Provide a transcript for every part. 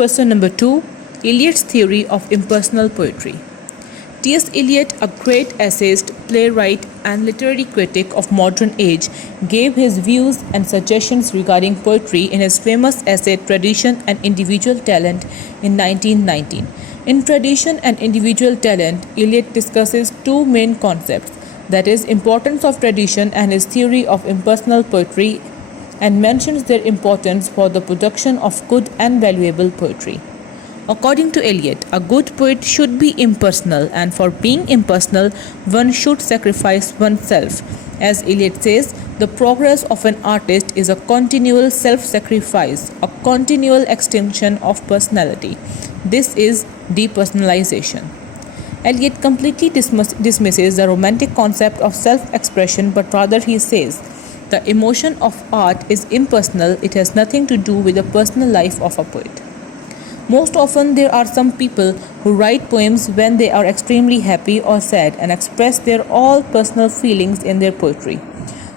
Question number 2. Eliot's theory of impersonal poetry. T.S. Eliot, a great essayist, playwright, and literary critic of modern age, gave his views and suggestions regarding poetry in his famous essay Tradition and Individual Talent in 1919. In Tradition and Individual Talent, Eliot discusses two main concepts, that is, importance of tradition and his theory of impersonal poetry, and mentions their importance for the production of good and valuable poetry. According to Eliot, a good poet should be impersonal, and for being impersonal, one should sacrifice oneself. As Eliot says, the progress of an artist is a continual self-sacrifice, a continual extinction of personality. This is depersonalization. Eliot completely dismisses the romantic concept of self-expression, but rather he says, the emotion of art is impersonal, it has nothing to do with the personal life of a poet. Most often there are some people who write poems when they are extremely happy or sad and express their all personal feelings in their poetry.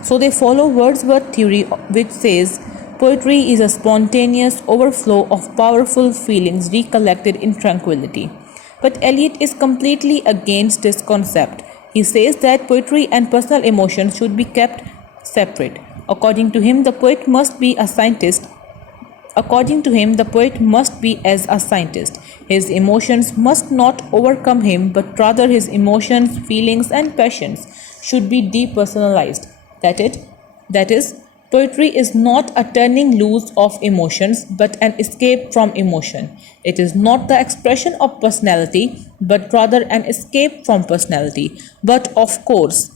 So they follow Wordsworth's theory, which says poetry is a spontaneous overflow of powerful feelings recollected in tranquility. But Eliot is completely against this concept. He says that poetry and personal emotions should be kept separate. According to him, the poet must be as a scientist. His emotions must not overcome him, but rather his emotions, feelings, and passions should be depersonalized. That is, poetry is not a turning loose of emotions, but an escape from emotion. It is not the expression of personality, but rather an escape from personality. But of course,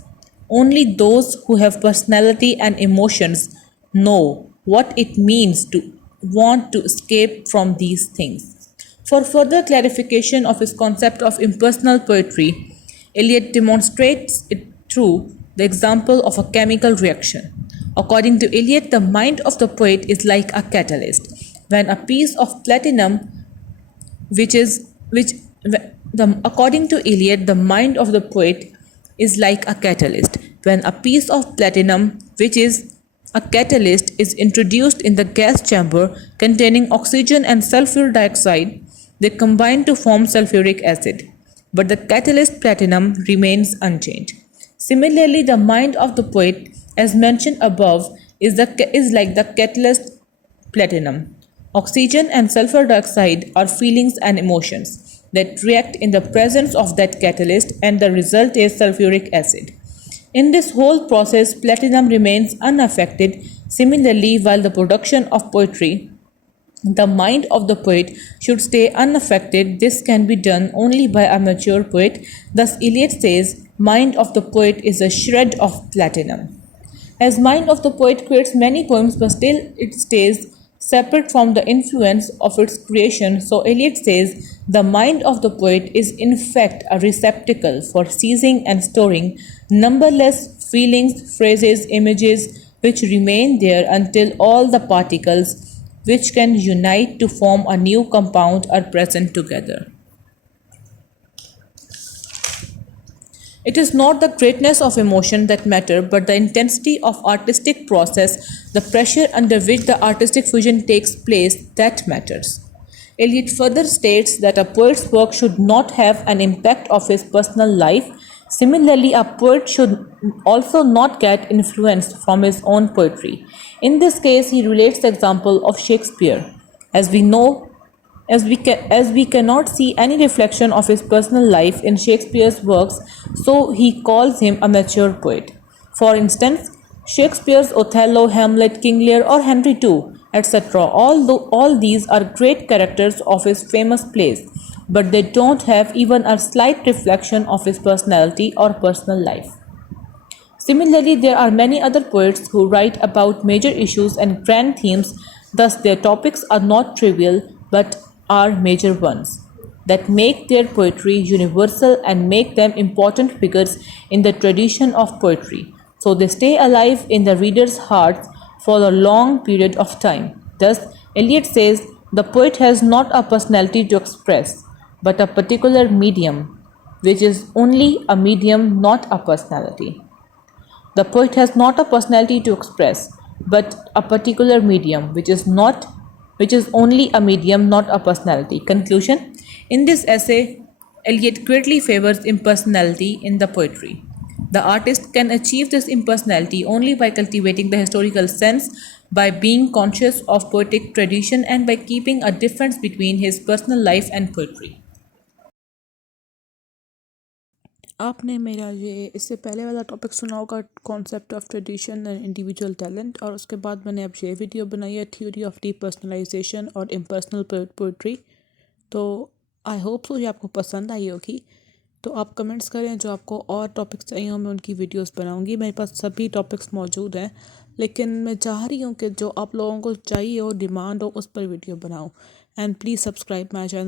only those who have personality and emotions know what it means to want to escape from these things. For further clarification of his concept of impersonal poetry, Eliot demonstrates it through the example of a chemical reaction. According to Eliot, the mind of the poet is like a catalyst. When a piece of platinum, according to Eliot, the mind of the poet is like a catalyst. When a piece of platinum, which is a catalyst, is introduced in the gas chamber containing oxygen and sulfur dioxide, they combine to form sulfuric acid. But the catalyst platinum remains unchanged. Similarly, the mind of the poet, as mentioned above, is like the catalyst platinum. Oxygen and sulfur dioxide are feelings and emotions that react in the presence of that catalyst, and the result is sulfuric acid. In this whole process, platinum remains unaffected. Similarly, while the production of poetry, the mind of the poet should stay unaffected. This can be done only by a mature poet. Thus, Eliot says, mind of the poet is a shred of platinum. As mind of the poet creates many poems, but still it stays separate from the influence of its creation. So Eliot says, the mind of the poet is in fact a receptacle for seizing and storing numberless feelings, phrases, images, which remain there until all the particles which can unite to form a new compound are present together. It is not the greatness of emotion that matter, but the intensity of artistic process, the pressure under which the artistic fusion takes place, that matters. Eliot further states that a poet's work should not have an impact of his personal life. Similarly, a poet should also not get influenced from his own poetry. In this case, he relates the example of Shakespeare. As we cannot see any reflection of his personal life in Shakespeare's works, so he calls him a mature poet. For instance, Shakespeare's Othello, Hamlet, King Lear, or Henry II, etc. All these are great characters of his famous plays, but they don't have even a slight reflection of his personality or personal life. Similarly, there are many other poets who write about major issues and grand themes, thus their topics are not trivial but are major ones that make their poetry universal and make them important figures in the tradition of poetry. So they stay alive in the reader's hearts for a long period of time. Thus, Eliot says, the poet has not a personality to express, but a particular medium, which is only a medium, not a personality. The poet has not a personality to express, but a particular medium, which is not which is only a medium, not a personality. Conclusion. In this essay, Eliot greatly favors impersonality in the poetry. The artist can achieve this impersonality only by cultivating the historical sense, by being conscious of poetic tradition, and by keeping a difference between his personal life and poetry. आपने मेरा ये इससे पहले वाला topic सुना होगा, concept of tradition and individual talent, और उसके बाद मैंने अब ये वीडियो बनाई है, थ्योरी ऑफ डीपर्सनलाइजेशन और इम्पर्सनल पोइट्री। तो आई होप सो ये आपको पसंद आई होगी। तो आप कमेंट्स करें, जो आपको और टॉपिक्स चाहिए हो मैं उनकी वीडियोस बनाऊंगी। मेरे पास सभी टॉपिक्स मौजूद हैं, लेकिन मैं चाह रही हूँ कि जो आप लोगों को चाहिए हो, डिमांड हो, उस पर वीडियो बनाऊँ। And please subscribe my channel.